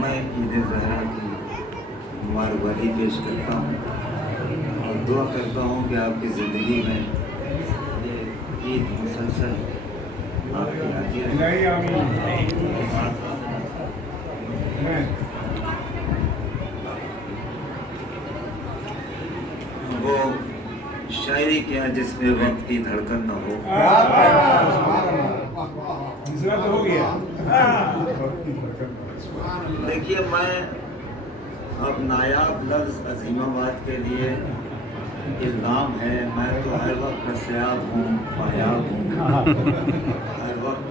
میں عید زہرا کی مبارکبادی پیش کرتا ہوں اور دعا کرتا ہوں کہ آپ کی زندگی میں یہ عید مسلسل آپ کی آتی رہے. وہ شاعری کیا جس میں وقت کی دھڑکن نہ ہو. دیکھیے میں اب نایاب لفظ عظیم آباد کے لیے الزام ہے. میں تو ہر وقت کسیاب ہوں، پایاب ہوں، ہر وقت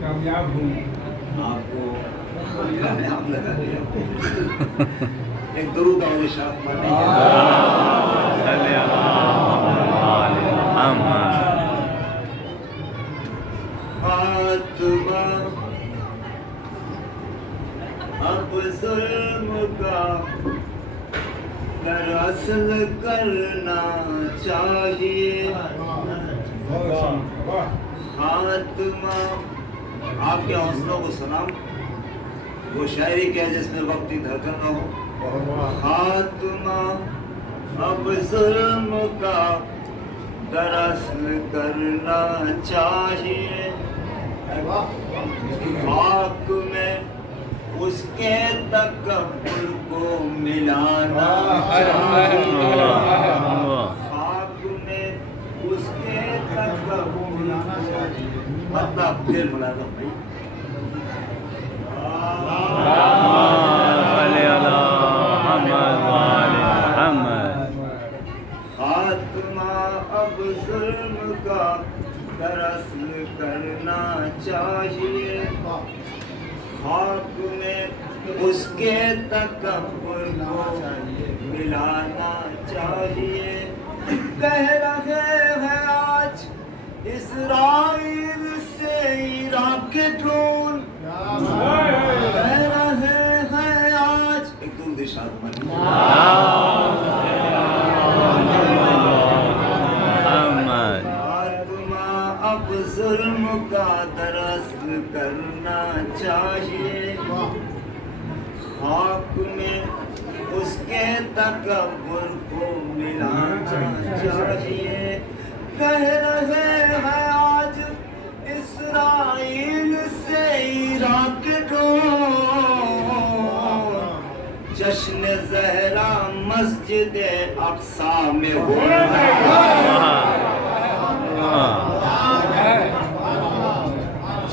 کامیاب ہوں. آپ کو کامیاب لگا دیا. ایک درود اور اشارت پڑھیں. فاطمہ اب ظلم کا دراصل کرنا چاہیے. خاتمہ آپ کے حوصلوں کو سلام. وہ شاعری کیا جس میں وقتی دھڑکن نہ ہو. خاتمہ اب ظلم کا دراصل کرنا چاہیے. خاک میں اس کے تکبر کو ملانا چاہیے. خاک میں اس کے تکبر کو ملانا چاہیے. مطلب پھر بلا دو بھائی. خاتمہ اب ظلم کا دراصل کرنا چاہیے. خاک میں اس کے تکبر کو ملانا چاہیے. کہہ رہے ہیں آج اسرائیل سے عراق کے ڈرون. کہہ رہے ہیں آج ایک دور دشاد من. اب ظلم کا دراصل کرنا چاہیے. خاک میں اس کے تکبر کو ملانا چاہیے. کہہ رہے ہیں آج اسرائیل سے عراق کے ڈرون. جشن زہرا مسجد اقصی میں ہونا.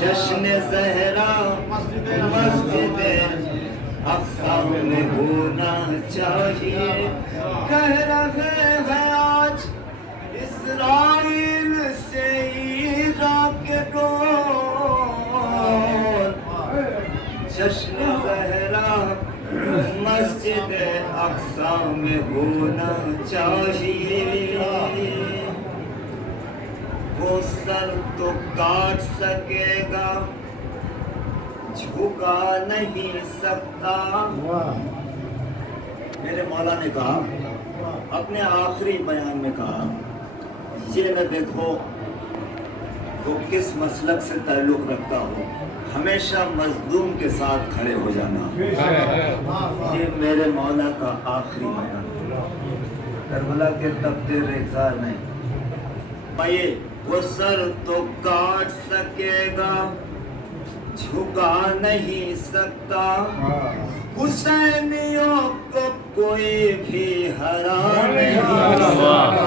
جشن زہرا مسجد اقصی میں ہونا چاہیے. کہہ رہے ہیں آج اسرائیل سے عراق کے ڈرون. جشن زہرا مسجد اقصی میں ہونا چاہیے. وہ سر تو کاٹ سکے گا، جھکا نہیں سکتا. میرے مولا نے کہا اپنے آخری بیان میں کہا یہ نہ دیکھو تو کس مسلک سے تعلق رکھتا ہو، ہمیشہ مظلوم کے ساتھ کھڑے ہو جانا. یہ میرے مولا کا آخری بیان. کربلا کے تپتے ریزار نہیں. بھائی وہ سر تو کاٹ سکے گا، جھکا نہیں سکتا. حسینیوں کو کوئی بھی ہرا نہیں سکتا.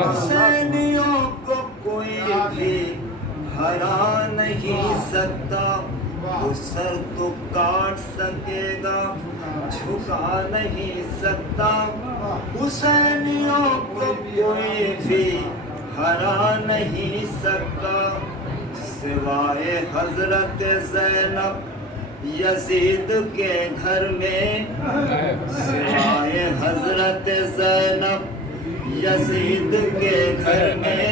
حسینیوں کو کوئی بھی ہرا نہیں سکتا. وہ سر تو کاٹ سکے گا، جھکا نہیں سکتا. حسینیوں کو کوئی بھی ہرا نہیں سکتا. سوائے حضرت زینب یزید کے گھر میں. سوائے حضرت زینب یزید کے گھر میں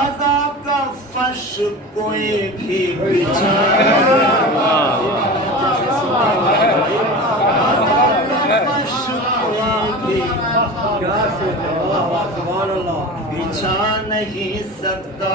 عذاب کا فرش کوئی بھی بچھا بچھا نہیں سکتا.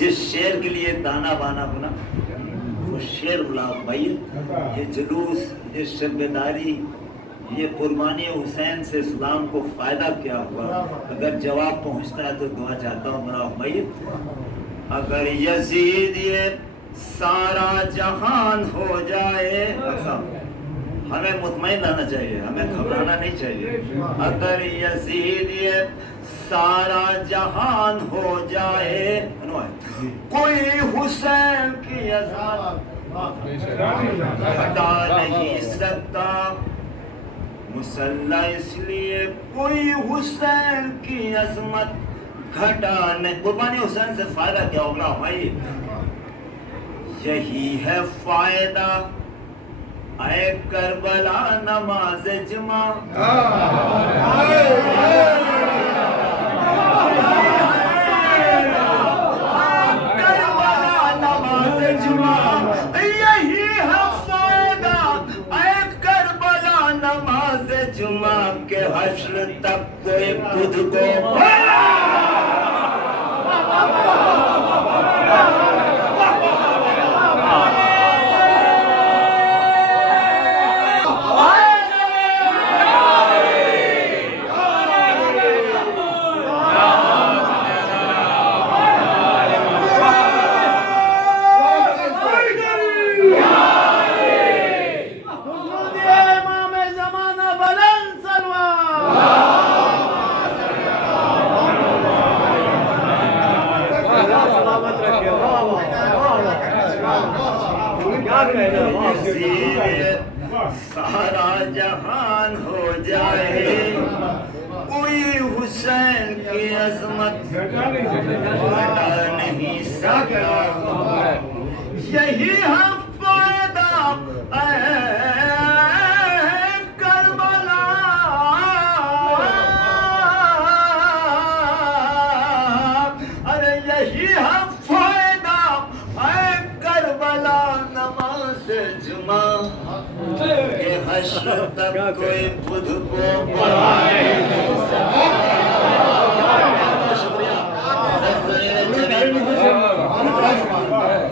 جس شیر کے لیے دانا بانا ہونا وہ شیر غلام بھائی، یہ جلوس، یہ شبیداری، یہ قربانی حسین سے اسلام کو فائدہ کیا ہوا؟ اگر جواب پہنچتا ہے تو دعا چاہتا ہوں غلام بھائی، اگر یزید یہ سارا جہان ہو جائے، ہمیں مطمئن رہنا چاہیے، ہمیں گھبرانا نہیں چاہیے، اگر یزید یہ سارا جہان ہو جائے، کوئی حسین کی عظمت ہٹا نہیں سکتا، مسلح اس لیے کوئی حسین کی عظمت گھٹا نہیں۔ قربانی حسین سے فائدہ کیا ہوگا بھائی؟ یہی ہے فائدہ اے کربلا نماز جمعہ، کربلا نماز جمعہ، یہی ہے فائدہ اے کربلا نماز جمعہ، کہ حشر تک کوئی خود کو سارا جہان ہو جائے، کوئی حسین کی عظمت ہٹا نہیں سکتا، یہی ہے فائدہ اے کربلا، ارے یہی ہے فائدہ اے کربلا نماز جمعہ، کہ حشر تک کوئی بدھ کو پڑھائے۔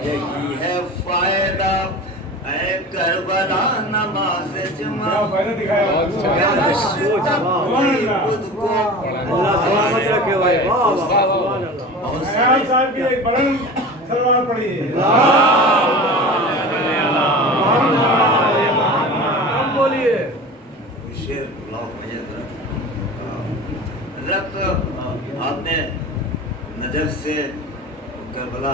یہی ہے فائدہ اے کربلا نماز جمعہ، کہ حشر تک کوئی بدھ کو پڑھائے۔ صاحب کی ایک بلند سلوات پڑھیے۔ آپ نے نجف سے کربلا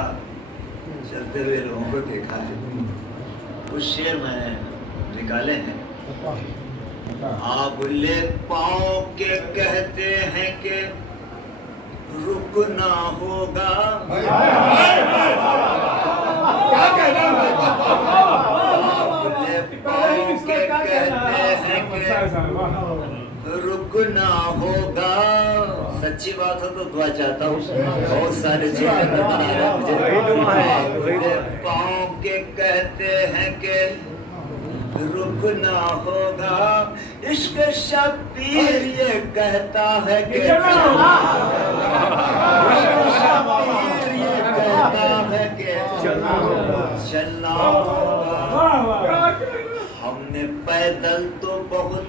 چلتے ہوئے لوگوں کو دیکھا ہے، کچھ شعر میں نے نکالے ہیں۔ آپ لے پاؤں کے کہتے ہیں کہ رکنا ہوگا، آپ لے پاؤں کے کہتے ہیں کہ رکنا ہوگا، سچی بات ہو تو دعا چاہتا ہوں، بہت سارے چیزیں نظر آ رہا مجھے۔ پاؤں کے کہتے ہیں کہ رکنا ہوگا، عشق شبیر یہ کہتا ہے کہ چلنا ہوگا۔ ہم نے پیدل تو بہت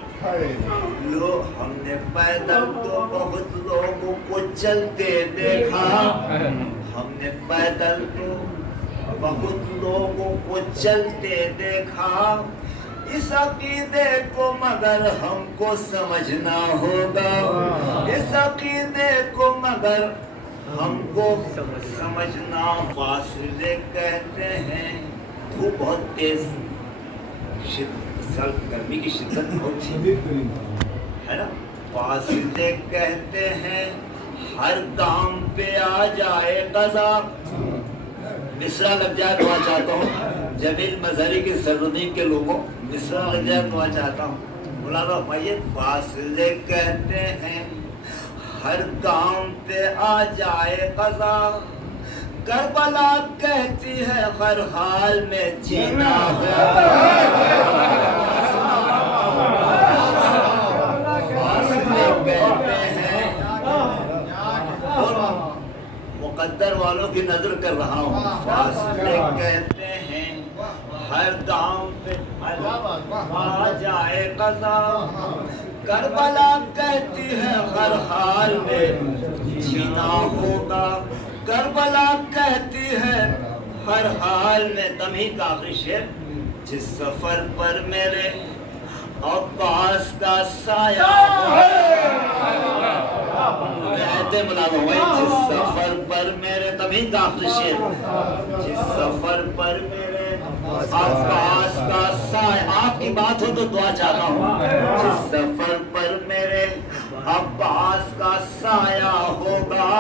لوگوں کو چلتے دیکھا، ہم نے پیدل تو بہت لوگوں کو چلتے دیکھا، اس عقیدے کو مگر ہم کو سمجھنا ہوگا، اس عقیدے کو مگر ہم کو سمجھنا۔ فاصلے کہتے ہیں، دھوپ بہت تیز، گرمی کی شدت بہت ہے نا، فاصلے کہتے ہیں ہر کام پہ آ جائے قضا۔ مصرع لگ جائے دعا چاہتا ہوں، جمیل مظہری کی سرزمین کے لوگوں، مصرع لگ جائے دعا چاہتا ہوں۔ مولانا بھائی فاصلے کہتے ہیں ہر کام پہ آ جائے قضا، کربلا کہتی ہے ہر حال میں جینا ہوگا۔ فاصلے کہتے ہیں، مقدر والوں مسلمانوں کی نظر کر رہا ہوں. فاصلے کہتے ہیں ہر دام پہ آ جائے قضا. کربلا کہتی ہے ہر حال میں جینا ہوگا. کربلا کہتی ہے ہر حال میں. تمہیں کا آخری شعر. جس سفر پر میرے عباس کا سایہ جس سفر پر میرے تمہیں کا آخری شعر. جس سفر پر میرے عباس کا سایہ. آپ کی بات ہو تو دعا چاہتا ہوں. جس سفر پر میرے عباس کا سایہ ہوگا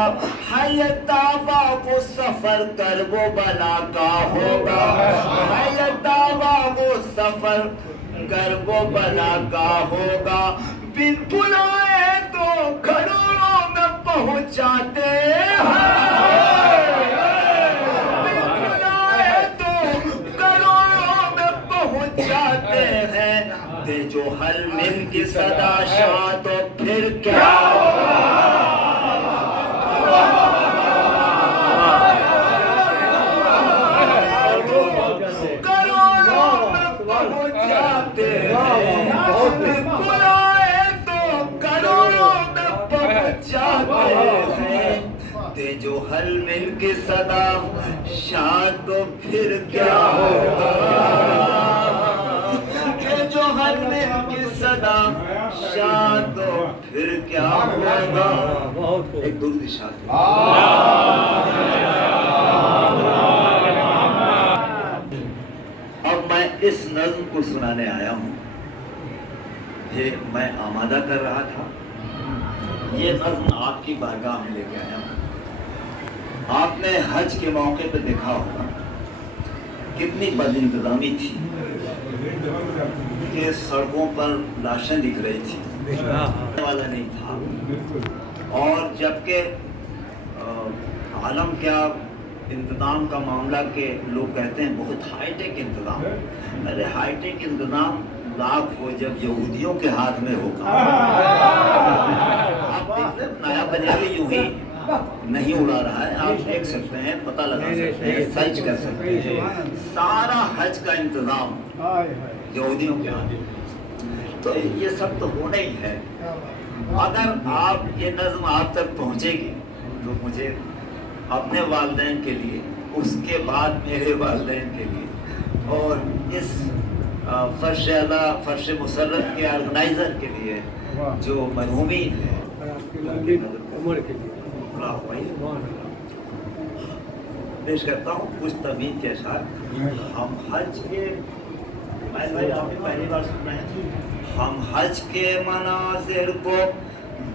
ہے یہ دعویٰ وہ سفر کر وہ بلا کا ہوگا. ہے یہ دعویٰ وہ سفر کر وہ بلا کا ہوگا. بن بلائے تو کروڑوں میں پہنچاتے ہیں. بن بلائے تو کروڑوں میں پہنچاتے ہیں. دے جو حل من کی صدا شاہ تو پھر کیا کروڑوں میں پہنچاتے ہیں. بلائے تو کروڑوں میں پہنچاتے ہیں. دے جو حل من کی صدا شاہ تو پھر کیا ہوگا. جو حل من کی صدا شاہ تو پھر کیا ہوگا. ایک درود ارشاد. اب میں اس نظم کو سنانے آیا ہوں. یہ میں آمادہ کر رہا تھا. یہ نظم آپ کی بارگاہ میں لے کے آیا ہوں. آپ نے حج کے موقع پہ دیکھا ہوگا کتنی بد انتظامی تھی کہ سڑکوں پر لاشیں دکھ رہی تھی. والا نہیں تھا. اور جبکہ عالم کیا انتظام کا معاملہ کہ لوگ کہتے ہیں بہت ہائی ٹیک انتظام. ارے ہائی ٹیک انتظام لاکھ ہو جب یہودیوں کے ہاتھ میں ہوگا. آپ دیکھ لیں نیا پنجابی یوں ہی نہیں اڑا رہا ہے. آپ دیکھ سکتے ہیں, پتہ لگا سکتے ہیں, سرچ کر سکتے ہیں. سارا حج کا انتظام یہودیوں کے ہاتھ میں. تو یہ سب تو ہونا ہی ہے. اگر آپ یہ نظم آپ تک پہنچے گی تو مجھے اپنے والدین کے لیے, اس کے بعد میرے والدین کے لیے, اور اس فرش اعلیٰ فرش مسرت کے آرگنائزر کے لیے جو مرحومی ہے پیش کرتا ہوں کچھ تمید کے اشعار. ہم حج کے بھائی آپ نے پہلی بار سن رہے ہیں. ہم حج کے مناظر کو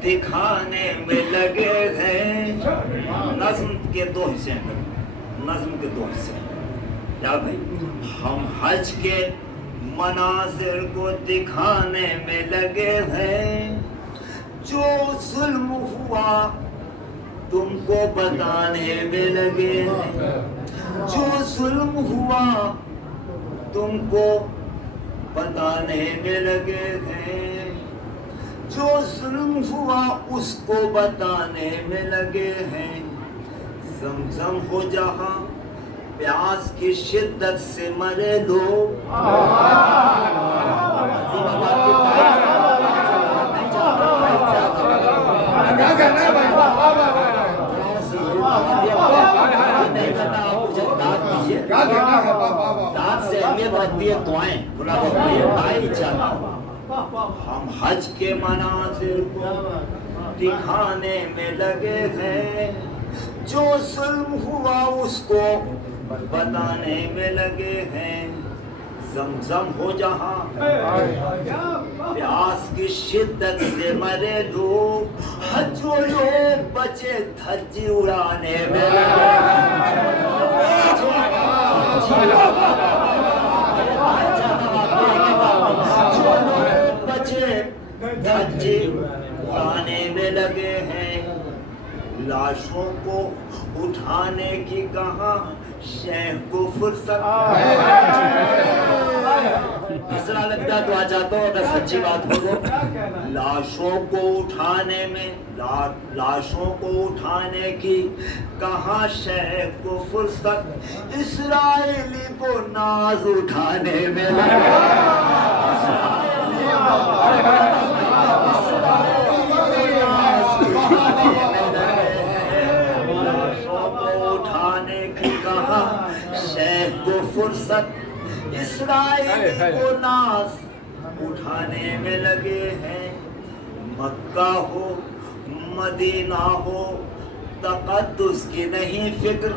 دکھانے میں لگے ہیں. نظم کے دو حصے ہیں. نظم کے دو حصے کیا بھائی. ہم حج کے مناظر کو دکھانے میں لگے ہیں. جو ظلم ہوا تم کو بتانے میں لگے ہیں. جو ظلم ہوا تم کو بتانے میں لگے ہیں. جو ظلم ہوا اس کو بتانے میں لگے ہیں. زمزم ہو جہاں پیاس کی شدت سے مرے لوگ. داد سے اہمیت رکھتی ہے دعائیں. ہم حج کے مناظر کو دکھانے میں لگے ہیں. جو ظلم ہوا اس کو بتانے میں لگے ہیں. زمزم ہو جہاں پیاس کی شدت سے مرے لوگ. جو لوگ بچے دھجی اڑانے میں لگے دھجی اڑانے میں لگے ہیں. لاشوں کو اٹھانے کی کہاں شیخ کو فرصت اس طرح لگتا ہے دعا چاہتا ہوں اگر سچی بات ہو تو لاشوں کو اٹھانے کی کہاں شے کو فرصت اسرائیلی کو ناز اٹھانے میں شیخ کو فرصت اسرائیل کو ناز اٹھانے میں لگے ہیں مکہ ہو مدینہ ہو تقدس کی نہیں فکر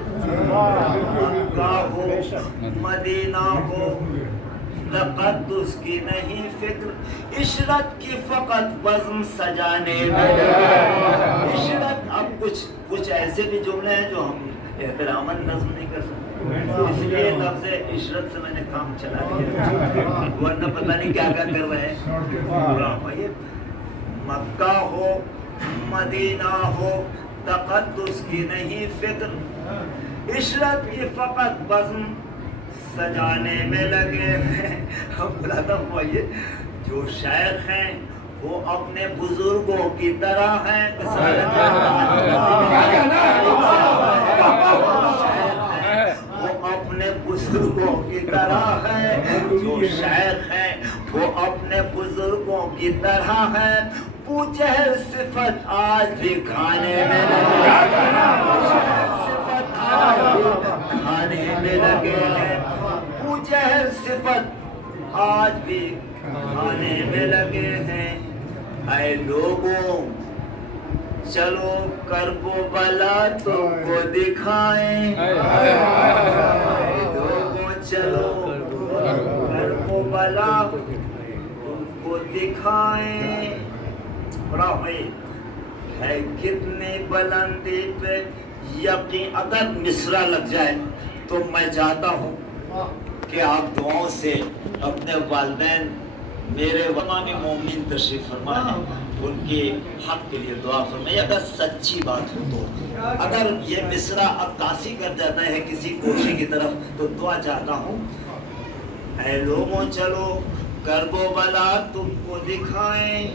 مکہ ہو مدینہ ہو تقدس کی نہیں فکر عشرت کی فقط بزم سجانے میں عشرت اب کچھ ایسے بھی جملے ہیں جو ہم احتراماً نظم نہیں کر سکتے اس لیے لفظ عشرت سے میں نے کام چلا دیا ورنہ پتہ نہیں کیا کر رہے ہیں مکہ ہو مدینہ ہو تقدس کی نہیں فکر عشرت کی فقط بزم سجانے میں لگے ہیں ہم بلاتا ہوں جو شیخ ہیں وہ اپنے بزرگوں کی طرح ہیں وہ اپنے بزرگوں کی طرح ہیں جو شیخ ہیں وہ اپنے بزرگوں کی طرح ہیں پوچھے صفت آج بھی کھانے میں لگے صفت آج بھی کھانے میں لگے ہیں پوچھے صفت آج بھی کھانے میں لگے ہیں اے لوگوں چلو کرب و بلا تم کو دکھائیں لوگوں چلو کرب و بلا تم کو دکھائیں بڑا بھائی ہے کتنی بلندی پہ یقین اگر مصرع لگ جائے تو میں چاہتا ہوں کہ آپ دعاؤں سے اپنے والدین میرے تمام مومنین تشریف فرمائیں ان کے حق کے لیے دعا فرمائیں اگر سچی بات ہو تو اگر یہ مصرع عکاسی کر جاتا ہے کسی کوشش کی طرف تو دعا چاہتا ہوں اے لوگوں چلو کرب و بلا تم کو دکھائیں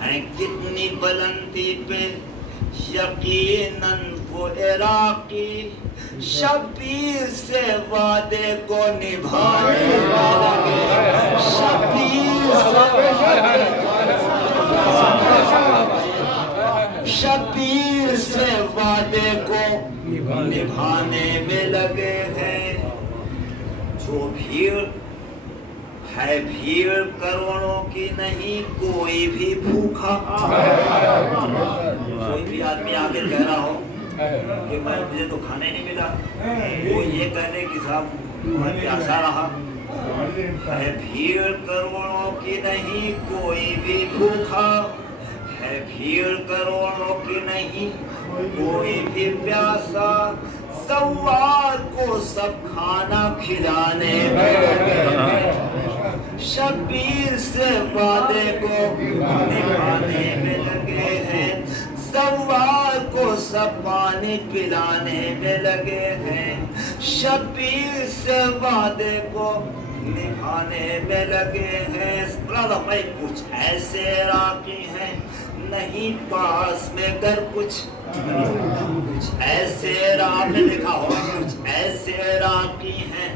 ہے کتنی بلندی پہ یقیناً وہ عراقی شبیر سے وعدے کو نبھانے لگے شبیر سے وعدے کو نبھانے میں لگے ہیں جو بھیڑ ہے بھیڑ کروڑوں کی نہیں کوئی بھی بھوکا کوئی بھی آدمی آگے کہہ رہا ہو کہ مجھے تو کھانے نہیں ملا وہ یہ کہنے کہ صاحب میں پیاسا رہا ہے بھیڑ کروڑوں کی نہیں کوئی بھی بھوکا ہے بھیڑ کروڑوں کی نہیں کوئی بھی پیاسا سوار کو سب کھانا کھلانے میں لگے شبیر سے وعدے کو نبھانے میں لگے ہیں سوار کو سب پانی پلانے میں لگے ہیں شبیر سے وعدے کو نبھانے میں لگے ہیں بھائی کچھ ایسے راقی ہیں نہیں پاس میں گر کچھ ایسے راقی لکھا ہو کچھ ایسے راقی ہیں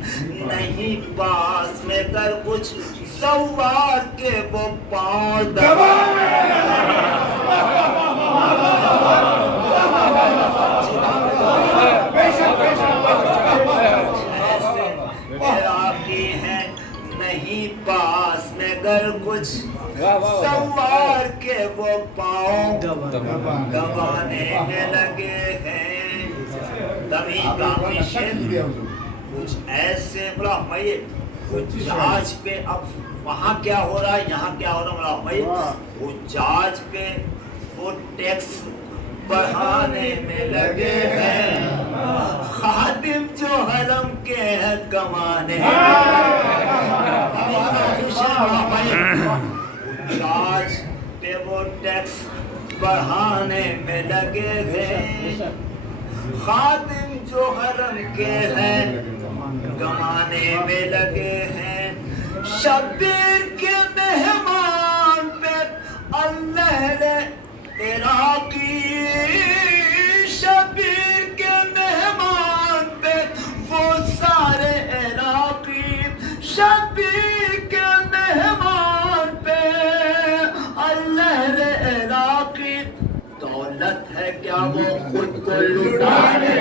نہیں پاس میں گر کچھ سوار کے وہ پاؤں دبانے ہیں نہیں پاس میں گر کچھ سوار کے وہ پاؤں دبانے میں لگے ہیں تبھی کافی شد کچھ ایسے بلا بھائی کچھ جہاز پہ اب وہاں کیا ہو رہا ہے یہاں کیا ہو رہا ہے بلا بھائی وہ جہاز پہ وہ ٹیکس بڑھانے میں لگے ہیں خادم جو حرم کے ہیں کمانے جہاز پہ وہ ٹیکس بڑھانے میں لگے ہیں خادم جو حرم کے ہیں کمانے میں لگے ہیں شبیر کے مہمان پہ اللہ نے عراقی شبیر کے مہمان پہ وہ سارے عراقی شبیر کے مہمان پہ اللہ نے عراقی دولت ہے کیا وہ خود کو لٹانے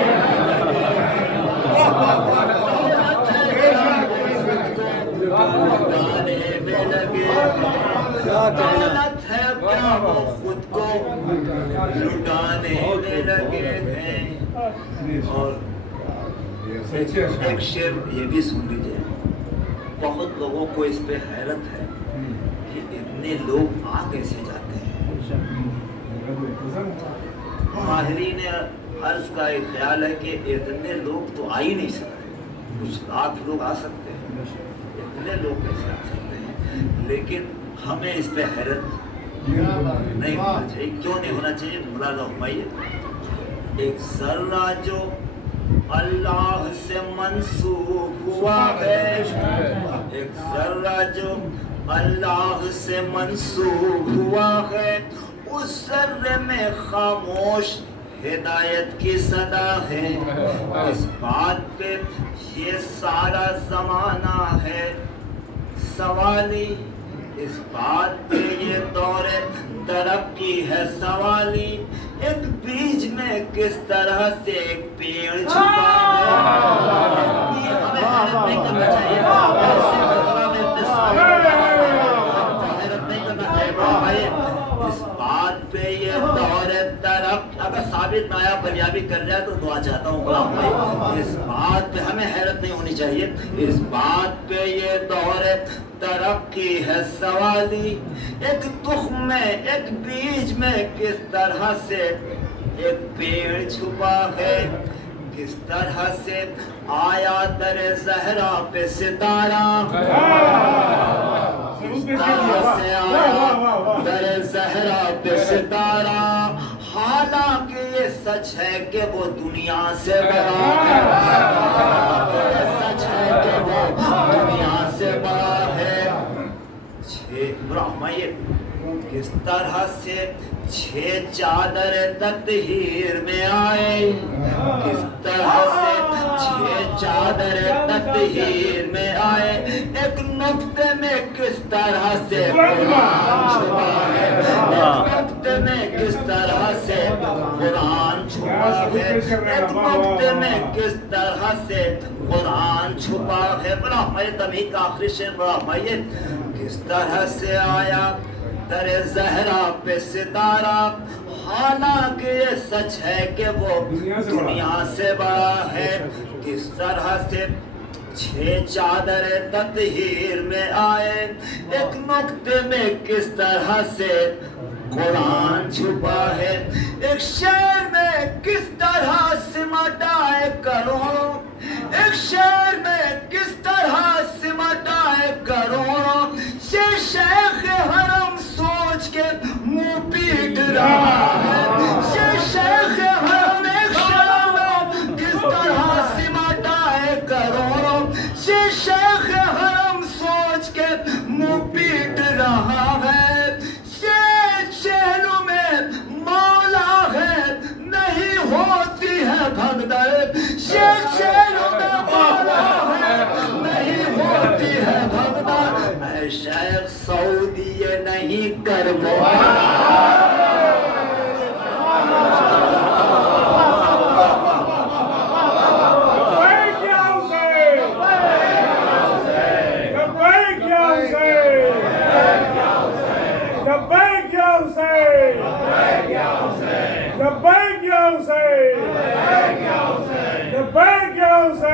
دولت ہے کیا وہ خود کو لٹانے میں لگے دولت ہے کیا وہ خود کو لٹانے میں لگے ہیں اور ایک شعر یہ بھی سن لیجیے بہت لوگوں کو اس پہ حیرت ہے کہ اتنے لوگ آ کیسے جاتے ہیں ماہرین عرض کا ایک خیال ہے کہ اتنے لوگ تو آ ہی نہیں سکتے کچھ لاکھ لوگ آ سکتے ہیں اتنے لوگ کیسے آ سکتے ہیں لیکن ہمیں اس پہ حیرت نہیں ہونا چاہیے کیوں نہیں ہونا چاہیے مولانا فرمائیے ایک ذرہ جو اللہ سے منسوب ہوا ہے ایک ذرہ جو اللہ سے منسوب ہوا ہے اس ذرے میں خاموش ہدایت کی صدا ہے اس بات پہ یہ سارا زمانہ ہے سوالی اس بات پہ یہ دور ترقی ہے سوالی ایک بیج میں کس طرح سے ایک پیڑ چھپا ہے یہ ہمیں حیرت نہیں کرنا چاہیے حیرت نہیں کرنا چاہیے اس بات پہ یہ دور ترقی اگر ثابت نایا بنیابی کر جائے تو دعا چاہتا ہوں غلام بھائی اس بات پہ ہمیں حیرت نہیں ہونی چاہیے اس بات پہ یہ دور ترقی ہے سوالی ایک تخم میں ایک بیج میں کس طرح سے ایک پیڑ چھپا ہے کس طرح سے آیا در زہرا پہ ستارہ کس طرح سے آیا در زہرا پہ ستارہ حالانکہ یہ سچ ہے کہ وہ دنیا سے بڑا ہے سچ ہے کہ وہ دنیا سے بڑا ہے کس طرح سے 6 چادر تطہیر میں آئے کس طرح سے 6 چادر تطہیر میں آئے ایک نقطے میں کس طرح سے قرآن چھپا ہے ایک نقطے میں کس طرح سے قرآن چھپا ہے ایک نقطے میں کس طرح سے قرآن چھپا ہے بڑا ہمارے تبھی کا آخری شعر بڑا ہمارے کس طرح سے آیا در زہرا پہ ستارہ حالانکہ یہ سچ ہے کہ وہ دنیا سے بڑا ہے کس طرح سے 6 چادر تطہیر میں آئے ایک نقطے میں کس طرح سے قرآن چھپا ہے ایک شعر میں کس طرح سمٹا ہے کروڑوں ایک شعر میں کس طرح سمٹا ہے کروڑوں یہ شیخ حرم سوچ کے منہ پیٹ رہا ہے یہ شیخ حرم ایک شعر میں کس طرح سمٹا ہے کروڑوں یہ شیخ حرم سوچ کے منہ پیٹ رہا ہے یہ شہروں میں مولا ہے نہیں ہوتی ہے بھگدڑ یہ شہروں میں مولا ہے نہیں ہوتی ہے بھگدڑ اے شیخ سعودی یہ نہیں کر لبیک یا حسین